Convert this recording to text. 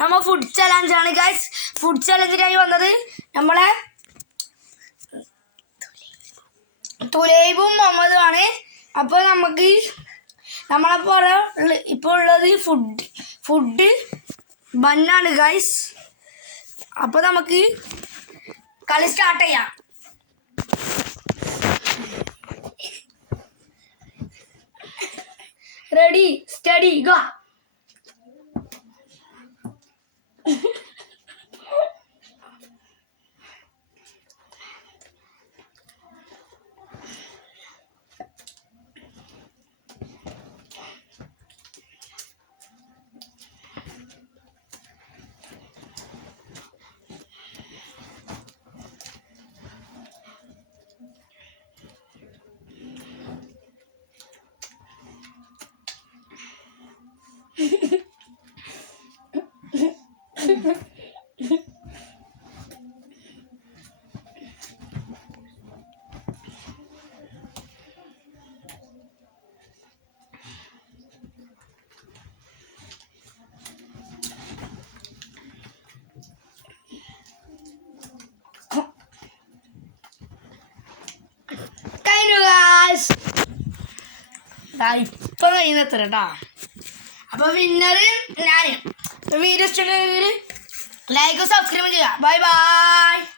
നമ്മൾ food ചലഞ്ചാണ് guys. Food ചലഞ്ചിനായി വന്നത് നമ്മളെ തുലൈബും മുഹമ്മദുമാണ്. അപ്പോൾ നമുക്ക് നമ്മളെപ്പോലെ ഇപ്പോൾ ഉള്ളത് ഫുഡ് ബണ്ണാണ് ഗൈസ്. അപ്പോൾ നമുക്ക് കളി സ്റ്റാർട്ട് ചെയ്യാം. Ready steady go. ഇപ്പൊ കഴിയുന്നത്ര കേട്ടോ. അപ്പൊ വിന്നറ് ഞാൻ. വീഡിയോ ഇഷ്ടമുണ്ടെങ്കിൽ ലൈക്ക് സബ്സ്ക്രൈബ് ചെയ്യുക. Bye bye.